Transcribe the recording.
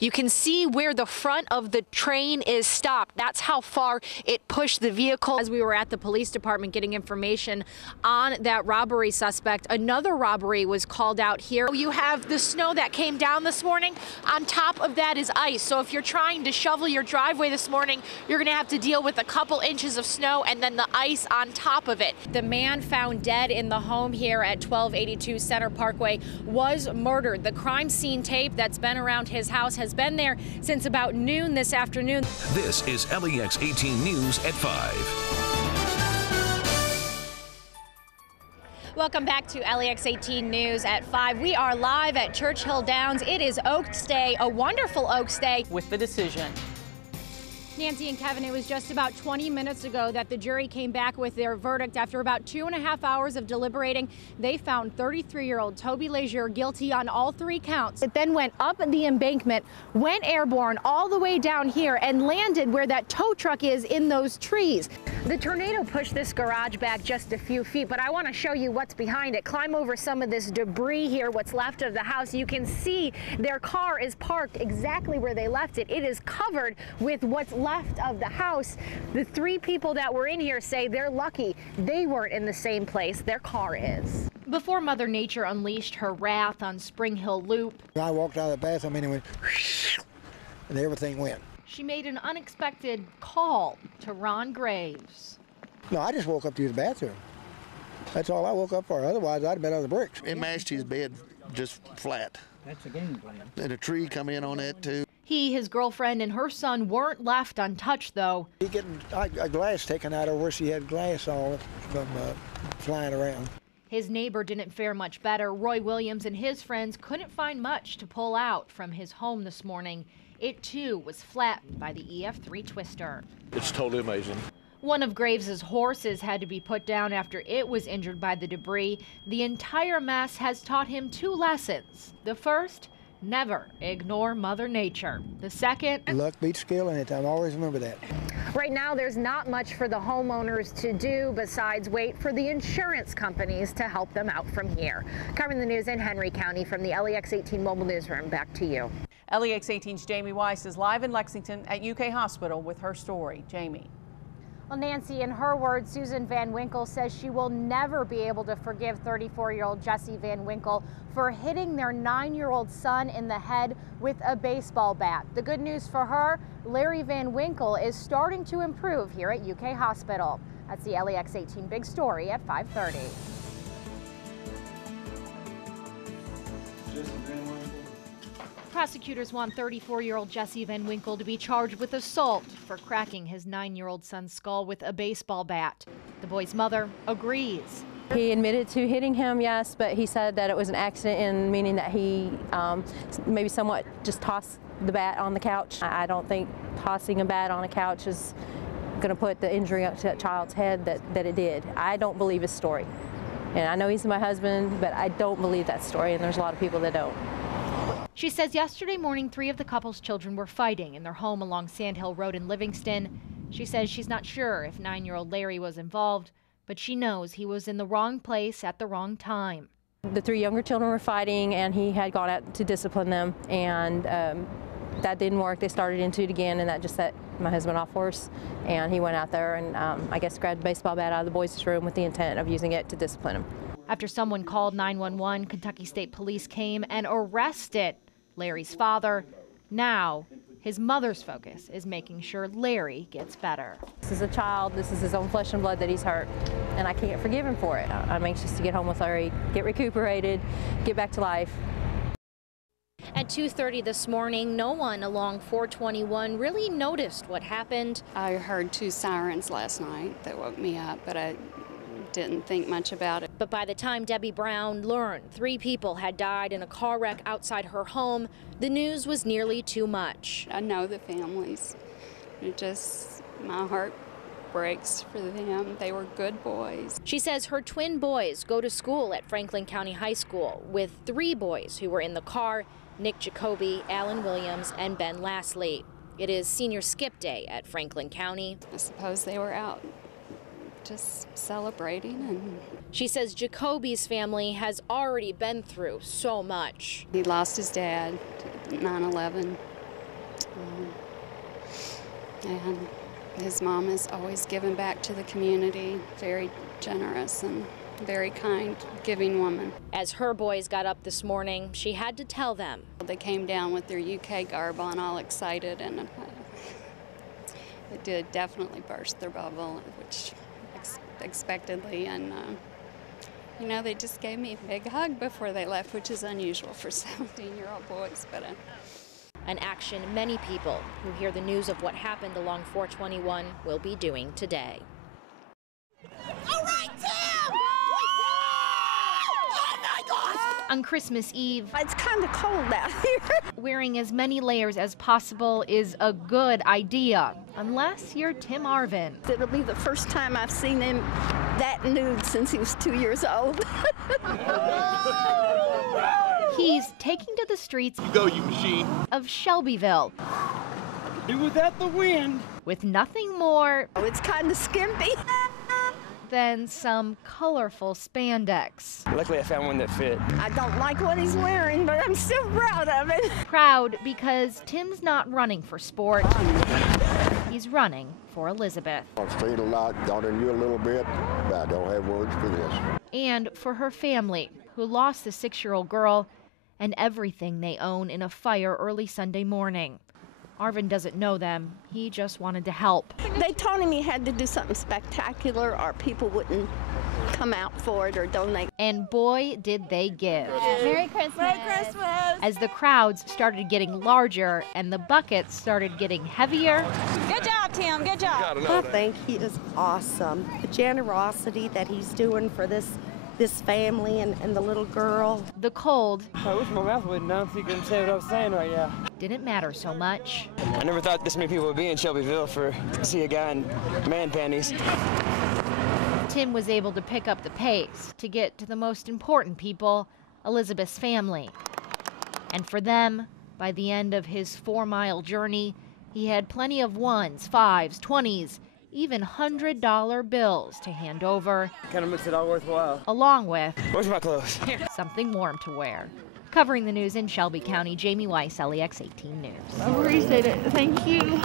You can see where the front of the train is stopped. That's how far it pushed the vehicle. As we were at the police department getting information on that robbery suspect, another robbery was called out here. You have the snow that came down this morning. On top of that is ice. So if you're trying to shovel your driveway this morning, you're going to have to deal with a couple inches of snow and then the ice on top of it. The man found dead in the home here at 1282 Center Parkway was murdered. The crime scene tape that's been around his house has been there since about noon this afternoon. This is LEX 18 News at 5. Welcome back to LEX 18 News at 5. We are live at Churchill Downs. It is Oaks Day, a wonderful Oaks Day. With the decision. Nancy and Kevin, it was just about 20 minutes ago that the jury came back with their verdict. After about 2.5 hours of deliberating, they found 33-year-old Toby Lejeune guilty on all 3 counts. It then went up the embankment, went airborne all the way down here, and landed where that tow truck is in those trees. The tornado pushed this garage back just a few feet, but I want to show you what's behind it. Climb over some of this debris here, what's left of the house. You can see their car is parked exactly where they left it. It is covered with what's left of the house. The 3 people that were in here say they're lucky they weren't in the same place their car is. Before Mother Nature unleashed her wrath on Spring Hill Loop, I walked out of the bathroom and it went and everything went. She made an unexpected call to Ron Graves. No, I just woke up to use the bathroom. That's all I woke up for. Otherwise, I'd have been on the bricks. It mashed his bed just flat. That's a game plan. And a tree come in on it, too. He, his girlfriend, and her son weren't left untouched, though. He getting a glass taken out of where she had glass all from flying around. His neighbor didn't fare much better. Roy Williams and his friends couldn't find much to pull out from his home this morning. It, too, was flattened by the EF3 twister. It's totally amazing. One of Graves's horses had to be put down after it was injured by the debris. The entire mess has taught him 2 lessons. The first, never ignore Mother Nature. The second, luck beats skill anytime. Always remember that. Right now, there's not much for the homeowners to do besides wait for the insurance companies to help them out from here. Covering the news in Henry County from the LEX 18 Mobile Newsroom, back to you. LEX 18's Jamie Weiss is live in Lexington at UK Hospital with her story. Jamie. Well, Nancy, in her words, Susan Van Winkle says she will never be able to forgive 34-year-old Jesse Van Winkle for hitting their 9-year-old son in the head with a baseball bat. The good news for her, Larry Van Winkle is starting to improve here at UK Hospital. That's the LEX 18 big story at 5:30. Prosecutors want 34-year-old Jesse Van Winkle to be charged with assault for cracking his 9-year-old son's skull with a baseball bat. The boy's mother agrees. He admitted to hitting him, yes, but he said that it was an accident, in meaning that he maybe somewhat just tossed the bat on the couch. I don't think tossing a bat on a couch is going to put the injury up to that child's head that it did. I don't believe his story. And I know he's my husband, but I don't believe that story, and there's a lot of people that don't. She says yesterday morning 3 of the couple's children were fighting in their home along Sand Hill Road in Livingston. She says she's not sure if 9-year-old Larry was involved, but she knows he was in the wrong place at the wrong time. The 3 younger children were fighting, and he had gone out to discipline them, and that didn't work. They started into it again, and that just set my husband off course, and he went out there and I guess grabbed a baseball bat out of the boys' room with the intent of using it to discipline him. After someone called 911, Kentucky State Police came and arrested Larry's father. Now, his mother's focus is making sure Larry gets better. This is a child, this is his own flesh and blood that he's hurt, and I can't forgive him for it. I'm anxious to get home with Larry, get recuperated, get back to life. At 2:30 this morning, no one along 421 really noticed what happened. I heard 2 sirens last night that woke me up, but I didn't think much about it. But by the time Debbie Brown learned 3 people had died in a car wreck outside her home, the news was nearly too much. I know the families. My heart breaks for them. They were good boys. She says her twin boys go to school at Franklin County High School with 3 boys who were in the car: Nick Jacoby, Alan Williams, and Ben Lastly. It is senior skip day at Franklin County. I suppose they were out just celebrating. And she says Jacoby's family has already been through so much. He lost his dad to 9/11, And his mom has always given back to the community, very generous and very kind, giving woman. As her boys got up this morning, she had to tell them. They came down with their UK garb on, all excited, and it did definitely burst their bubble, which expectedly, and you know, they just gave me a big hug before they left, which is unusual for 17-year-old boys. But an action many people who hear the news of what happened along 421 will be doing today. All right, Tim! Oh my gosh! On Christmas Eve, It's kind of cold out here. wearing as many layers as possible is a good idea, unless you're Tim Arvin. It'll be the first time I've seen him that nude since he was 2 years old. He's taking to the streets Go, you machine. of Shelbyville Do without the wind. with nothing more Oh, it's kind of skimpy. than some colorful spandex. Luckily, I found one that fit. I don't like what he's wearing, but I'm still proud of it. Proud because Tim's not running for sport. He's running for Elizabeth. I've seen a lot, got in you a little bit, but I don't have words for this. And for her family, who lost the 6-year-old girl and everything they own in a fire early Sunday morning. Arvin doesn't know them. He just wanted to help. They told him he had to do something spectacular or people wouldn't come out for it or donate. And boy, did they give. Merry Christmas. Merry Christmas. As the crowds started getting larger and the buckets started getting heavier, Good job, Tim. Good job. I think he is awesome. The generosity that he's doing for this family and the little girl. the cold I wish my mouth wasn't numb so you couldn't say what I was saying right now. didn't matter so much. I never thought this many people would be in Shelbyville to see a guy in man panties. Tim was able to pick up the pace to get to the most important people, Elizabeth's family. And for them, by the end of his 4-mile journey, he had plenty of 1s, 5s, 20s, even $100 bills to hand over, Kind of makes it all worthwhile. along with Where's my clothes? something warm to wear. Covering the news in Shelby County, Jamie Weiss, LEX 18 News. I appreciate it. Thank you.